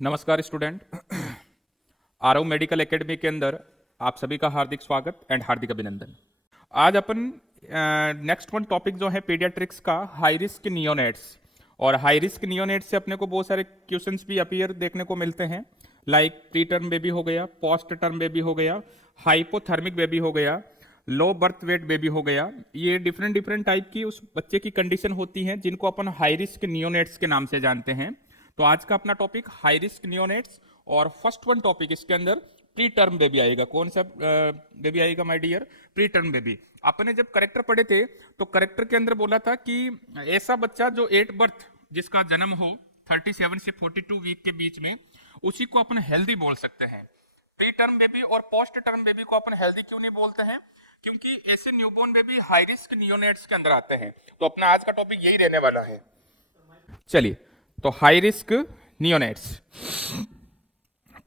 नमस्कार student. Aarav medical academy के अंदर आप सभी का हार्दिक स्वागत एंड हार्दिक अभिनंदन। आज अपन नेक्स्ट वन टॉपिक जो है पीडियाट्रिक्स का हाई रिस्क नियोनेट्स, और हाई रिस्क नियोनेट्स से अपने को बहुत सारे क्वेश्चंस भी अपीयर देखने को मिलते हैं, लाइक प्री टर्म बेबी हो गया, पोस्ट टर्म बेबी हो गया, हाइपोथर्मिक बेबी हो गया, लो बर्थ वेट बेबी हो गया। ये डिफरेंट डिफरेंट टाइप की उस बच्चे की कंडीशन होती हैं जिनको अपन हाई रिस्क नियोनेट्स के नाम से जानते हैं। तो आज का अपना टॉपिक हाई रिस्क नियोनेट्स, और फर्स्ट वन टॉपिक इसके अंदर प्री टर्म बेबी आएगा। कौन सा बेबी आएगा my dear? Preterm baby. आपने जब करेक्टर पढ़े थे तो करेक्टर के अंदर बोला था कि ऐसा बच्चा जो एट बर्थ जिसका जन्म हो 37 से 42 वीक के बीच में, उसी को अपन हेल्दी बोल सकते हैं। प्री टर्म बेबी और पोस्ट टर्म बेबी को अपन हेल्दी क्यों नहीं बोलते हैं? क्योंकि ऐसे newborn baby hi risk neonates के अंदर आते हैं। तो अपना आज का टॉपिक यही रहने वाला है। चलिए, तो हाई रिस्क नियोनेट्स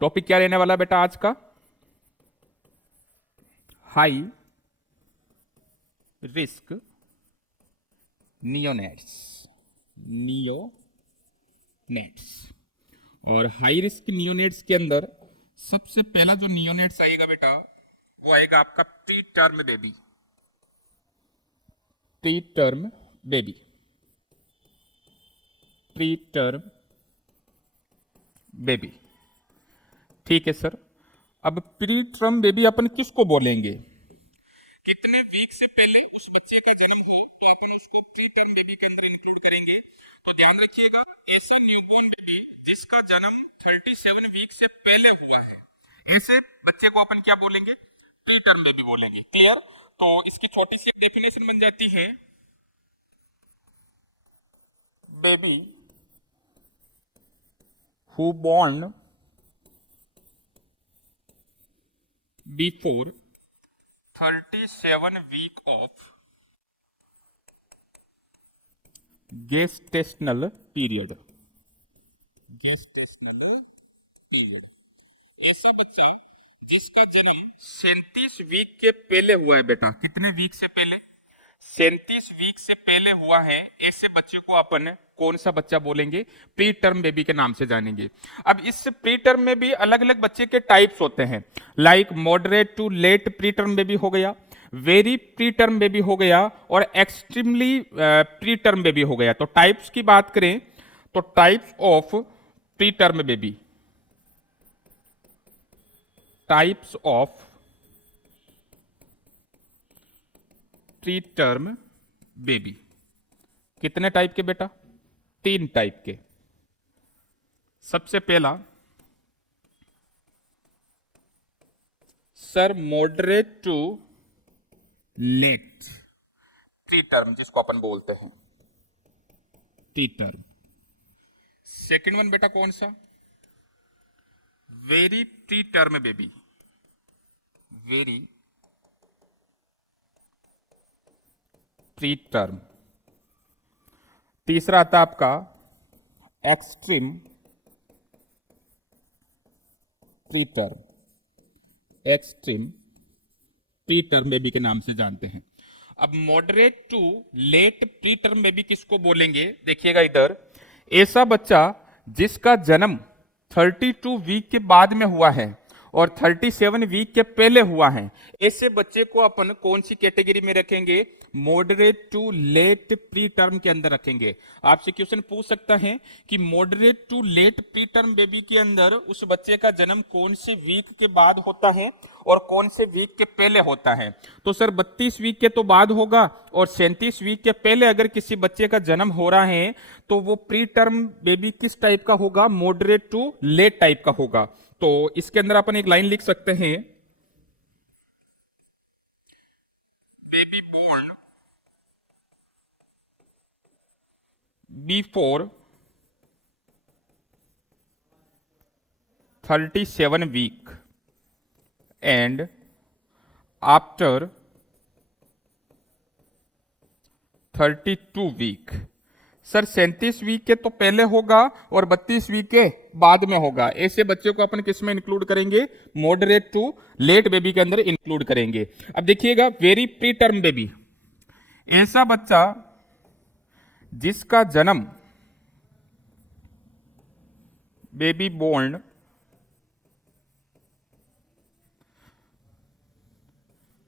टॉपिक क्या रहने वाला बेटा आज का? High risk neonates. और हाई रिस्क नियोनेट्स के अंदर सबसे पहला जो नियोनेट्स आएगा बेटा, वो आएगा आपका pre term baby. Pre term baby, pre term baby. ठीक है सर। अब प्री टर्म बेबी अपन किसको बोलेंगे? कितने वीक से पहले उस बच्चे का जन्म हो तो अपन उसको प्री टर्म बेबी के अंदर इंक्लूड करेंगे। तो ध्यान रखिएगा, ऐसा न्यूबॉर्न बेबी जिसका जन्म 37 वीक से पहले हुआ है, ऐसे बच्चे को अपन क्या बोलेंगे? प्री टर्म बेबी बोलेंगे। क्लियर? तो इसकी छोटी सी एक डेफिनेशन बन जाती है, baby who born before 37 week of gestational period। ऐसा बच्चा जिसका जन्म 37 वीक के पहले हुआ है बेटा। कितने वीक से पहले? 37 वीक से पहले हुआ है। ऐसे बच्चे को अपन कौन सा बच्चा बोलेंगे? प्री टर्म बेबी के नाम से जानेंगे। अब इस प्री टर्म में भी अलग अलग बच्चे के टाइप्स होते हैं, like moderate to late preterm baby हो गया, वेरी प्री टर्म बेबी हो गया, और एक्सट्रीमली प्री टर्म बेबी हो गया। तो टाइप्स की बात करें तो types of preterm baby, types of preterm baby कितने टाइप के बेटा? 3 टाइप के। सबसे पहला sir moderate to late preterm, जिसको अपन बोलते हैं प्री टर्म। सेकेंड वन बेटा कौन सा? Very preterm baby, very preterm. तीसरा आता आपका extreme preterm, extreme preterm baby के नाम से जानते हैं। अब moderate to late preterm baby किसको बोलेंगे? देखिएगा इधर, ऐसा बच्चा जिसका जन्म 32 वीक के बाद में हुआ है और 37 वीक के पहले हुआ है, ऐसे बच्चे को अपन कौन सी कैटेगरी में रखेंगे? Moderate to late preterm के अंदर रखेंगे। आपसे क्वेश्चन पूछ सकता है कि moderate to late preterm baby के अंदर उस बच्चे का जन्म कौन से वीक के बाद होता है और कौन से वीक के पहले होता है? तो सर 32 वीक के तो बाद होगा, और 37 वीक के पहले अगर किसी बच्चे का जन्म हो रहा है तो वो प्री टर्म बेबी किस टाइप का होगा? मॉडरेट टू लेट टाइप का होगा। तो इसके अंदर अपन एक लाइन लिख सकते हैं, baby born before 37 week and after 32 week. Sir 37 week के तो पहले होगा और 32 वीक के बाद में होगा। ऐसे बच्चे को अपन किस में इंक्लूड करेंगे? मॉडरेट टू लेट बेबी के अंदर इंक्लूड करेंगे। अब देखिएगा, वेरी प्री टर्म बेबी, ऐसा बच्चा जिसका जन्म बेबी बोर्न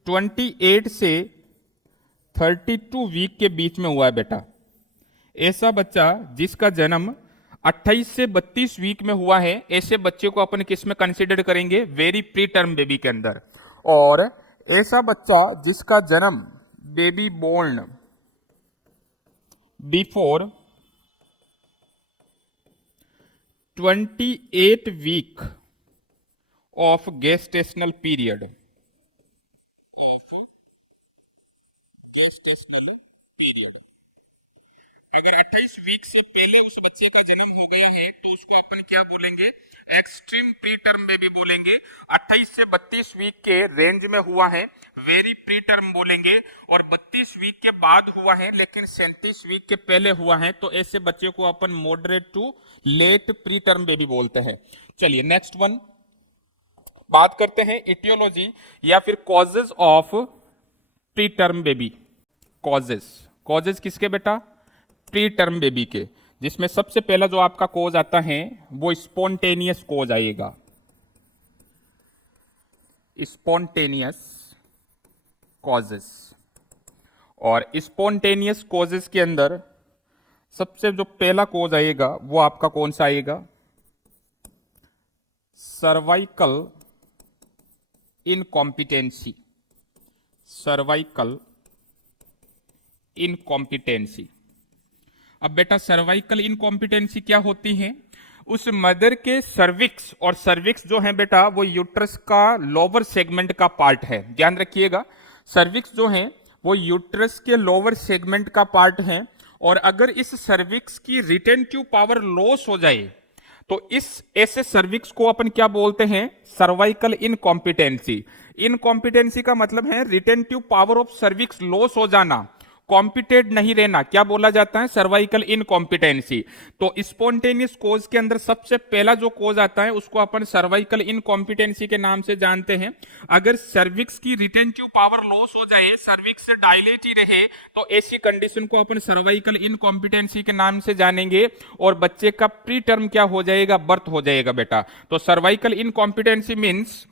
28 से 32 वीक के बीच में हुआ है बेटा। ऐसा बच्चा जिसका जन्म 28 से 32 वीक में हुआ है, ऐसे बच्चे को अपन किस में कंसिडर करेंगे? वेरी प्री टर्म बेबी के अंदर। और ऐसा बच्चा जिसका जन्म baby born before 28 week of gestational period अगर 28 वीक से पहले उस बच्चे का जन्म हो गया है तो उसको अपन क्या बोलेंगे? एक्सट्रीम प्री टर्म बेबी बोलेंगे। 28 से 32 वीक के रेंज में हुआ है, वेरी प्री टर्म बोलेंगे। और 32 वीक के बाद हुआ है लेकिन 37 वीक के पहले हुआ है, तो ऐसे बच्चे को अपन moderate to late preterm baby बोलते हैं। चलिए नेक्स्ट वन बात करते हैं इटियोलॉजी या फिर causes of preterm baby. Causes किसके बेटा? प्री टर्म बेबी के, जिसमें सबसे पहला जो आपका कॉज आता है वो स्पॉन्टेनियस कॉज आएगा। Spontaneous causes. और स्पॉन्टेनियस कॉजेस के अंदर सबसे जो पहला कॉज आएगा वो आपका कौन सा आएगा? Cervical incompetency. Cervical incompetency. अब बेटा सर्वाइकल इनकॉम्पिटेंसी क्या होती है? उस मदर के सर्विक्स, और सर्विक्स जो है बेटा वो यूट्रस का लोअर सेगमेंट का पार्ट है, ध्यान रखिएगा। सर्विक्स जो है वो यूट्रस के लोअर सेगमेंट का पार्ट है, और अगर इस सर्विक्स की रिटेंटिव पावर लॉस हो जाए तो इस ऐसे सर्विक्स को अपन क्या बोलते हैं? Cervical incompetency. इनकॉम्पिटेंसी का मतलब है retentive power of cervix loss हो जाना, कॉम्पिटेड नहीं रहना, क्या बोला जाता है? Cervical incompetency. तो स्पॉन्टेनियस कोज के अंदर सबसे पहला जो कोज आता है उसको अपन सर्वाइकल इनकॉम्पिटेंसी के नाम से जानते हैं। अगर सर्विक्स की रिटेंटिव पावर लॉस हो जाए, सर्विक्स डायलेट ही रहे, तो ऐसी कंडीशन को अपन सर्वाइकल इनकॉम्पिटेंसी के नाम से जानेंगे, और बच्चे का प्री टर्म क्या हो जाएगा? बर्थ हो जाएगा बेटा। तो cervical incompetency means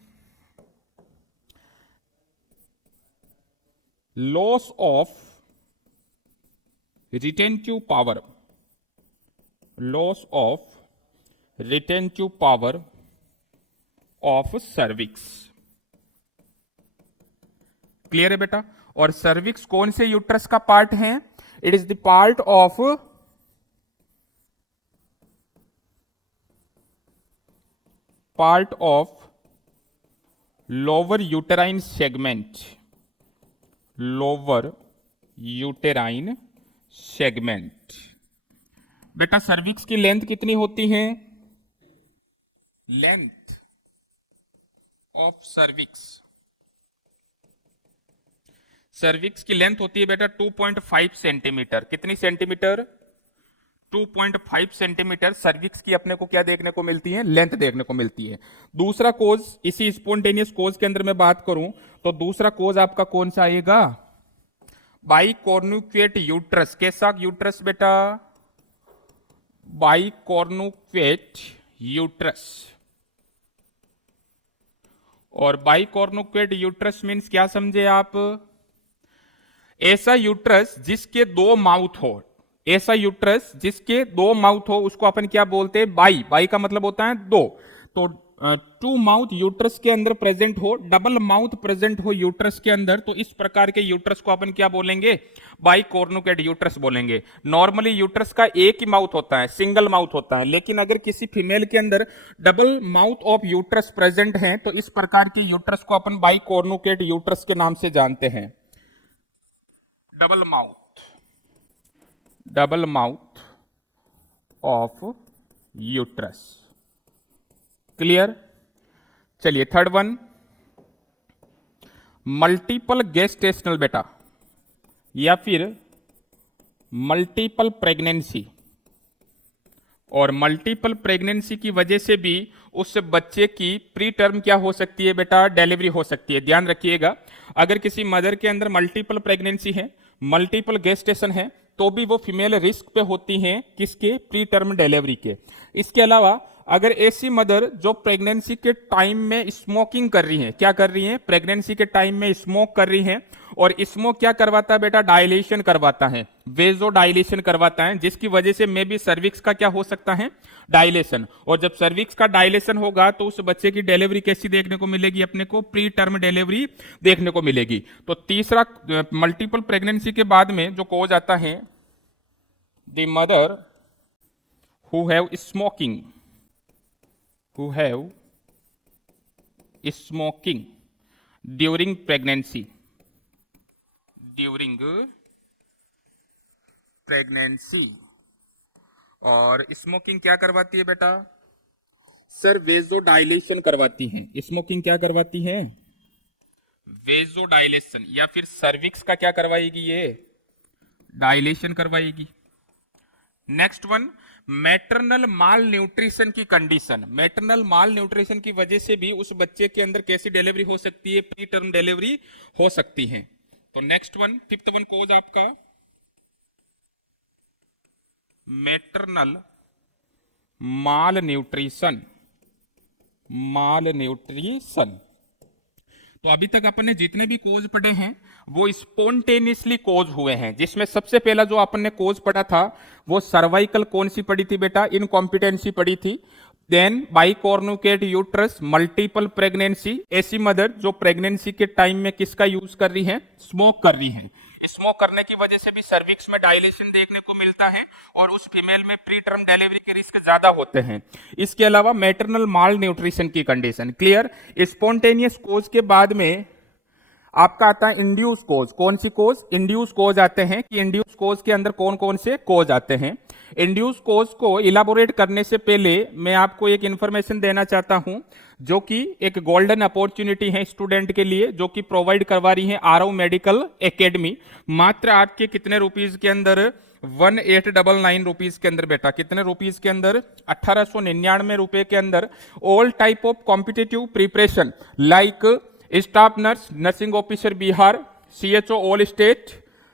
loss of retentive power, loss of retentive power of cervix। Clear है बेटा? और सर्विक्स कौन से यूट्रस का पार्ट है? It is the part of lower uterine segment. Lower uterine segment. बेटा सर्विक्स की लेंथ कितनी होती है? लेंथ ऑफ सर्विक्स की लेंथ होती है बेटा 2.5 सेंटीमीटर। कितनी सेंटीमीटर? 2.5 सेंटीमीटर सर्विक्स की अपने को क्या देखने को मिलती है? लेंथ देखने को मिलती है। दूसरा कोज, इसी स्पॉन्टेनियस कोज के अंदर मैं बात करूं तो दूसरा कोज आपका कौन सा आएगा? बाइकॉर्नुक्वेट यूट्रस। कैसा यूट्रस बेटा? बाइकॉर्नुक्वेट यूट्रस। और बाइकॉर्नुक्वेट यूट्रस मीन्स क्या समझे आप? ऐसा यूट्रस जिसके दो माउथ हो। ऐसा यूट्रस जिसके दो माउथ हो उसको अपन क्या बोलते हैं? बाई का मतलब होता है दो। तो टू माउथ यूट्रस के अंदर प्रेजेंट हो, डबल माउथ प्रेजेंट हो यूट्रस के अंदर, तो इस प्रकार के यूट्रस को अपन क्या बोलेंगे? बाइकॉर्नुकेट यूट्रस बोलेंगे। नॉर्मली यूट्रस का एक ही माउथ होता है, सिंगल माउथ होता है, लेकिन अगर किसी फीमेल के अंदर double mouth of uterus present है तो इस प्रकार के यूट्रस को अपन बाइकॉर्नुकेट यूट्रस के नाम से जानते हैं। Double mouth of uterus. Clear? चलिए थर्ड वन, मल्टीपल गेस्टेशनल बेटा या फिर मल्टीपल प्रेगनेंसी। और मल्टीपल प्रेगनेंसी की वजह से भी उस बच्चे की प्री टर्म क्या हो सकती है बेटा? डिलीवरी हो सकती है। ध्यान रखिएगा, अगर किसी मदर के अंदर मल्टीपल प्रेगनेंसी है, मल्टीपल गेस्टेशन है, तो भी वो फीमेल रिस्क पे होती हैं किसके? प्री टर्म डिलीवरी के। इसके अलावा अगर ऐसी मदर जो प्रेगनेंसी के टाइम में स्मोकिंग कर रही है, क्या कर रही है, प्रेगनेंसी के टाइम में स्मोक कर रही है, और स्मोक क्या करवाता है बेटा, डायलेशन करवाता है, वेजो डायलेशन करवाता है, जिसकी वजह से मे बी सर्विक्स का क्या हो सकता है, डायलेशन। और जब सर्विक्स का डायलेशन होगा तो उस बच्चे की डिलीवरी कैसी देखने को मिलेगी, अपने को प्री टर्म डिलीवरी देखने को मिलेगी। तो तीसरा, मल्टीपल प्रेगनेंसी के बाद में जो कोज आता है, the mother who have smoking, who have smoking during pregnancy, during pregnancy। और स्मोकिंग क्या करवाती है बेटा, सर वेजो डायलेशन करवाती है। स्मोकिंग क्या करवाती है, वेजो डायलेशन, या फिर सर्विक्स का क्या करवाएगी, ये डायलेशन करवाएगी। नेक्स्ट वन, मैटरनल माल न्यूट्रिशन की कंडीशन। मैटरनल माल न्यूट्रिशन की वजह से भी उस बच्चे के अंदर कैसी डिलीवरी हो सकती है, प्री टर्म डिलीवरी हो सकती है। तो नेक्स्ट वन, फिफ्थ वन कोज आपका मैटरनल माल न्यूट्रिशन, माल न्यूट्रिशन। तो अभी तक अपन ने जितने भी कोज पढ़े हैं वो स्पॉन्टेनियसली कोज हुए हैं, जिसमें सबसे पहला जो अपन ने कोज पढ़ा था वो सर्वाइकल कौन सी पढ़ी थी बेटा, इनकॉम्पिटेंसी पढ़ी थी। देन बाइकॉर्नुकेट यूट्रस, मल्टीपल प्रेगनेंसी, ऐसी मदर जो प्रेगनेंसी के टाइम में किसका यूज कर रही है, स्मोक कर रही है। स्मोक करने की वजह से भी सर्विक्स में डायलेशन देखने को मिलता है और उस फीमेल में प्री टर्म डिलीवरी के रिस्क ज्यादा होते हैं। इसके अलावा मैटरनल माल न्यूट्रिशन की कंडीशन, क्लियर। स्पॉन्टेनियस कोज के बाद में आपका आता है इंड्यूस कोज। कौन सी कोज, इंड्यूस कोज आते हैं। कि इंड्यूस कोज के अंदर कौन कौन से कोज आते हैं। इंड्यूस कोज को इलाबोरेट करने से पहले मैं आपको एक इंफॉर्मेशन देना चाहता हूं, जो कि एक गोल्डन अपॉर्चुनिटी है स्टूडेंट के लिए, जो कि प्रोवाइड करवा रही है आरव मेडिकल एकेडमी। मात्र आपके कितने रुपीज के अंदर, 1899 रुपीज के अंदर बेटा, कितने रुपीज के अंदर, 1899 रुपए के अंदर, all type of competitive preparation like staff nurse, nursing officer Bihar, CHO all state,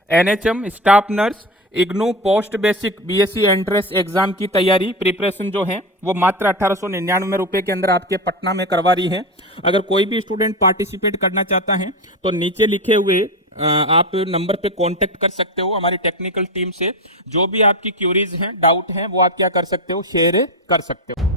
NHM staff nurse, IGNOU post basic BSc entrance exam की तैयारी प्रिपरेशन जो है वो मात्र 1899 रुपए के अंदर आपके पटना में करवा रही है। अगर कोई भी स्टूडेंट पार्टिसिपेट करना चाहता है तो नीचे लिखे हुए आप नंबर पे कांटेक्ट कर सकते हो हमारी टेक्निकल टीम से। जो भी आपकी क्यूरीज हैं, डाउट हैं, वो आप क्या कर सकते हो, शेयर कर सकते हो।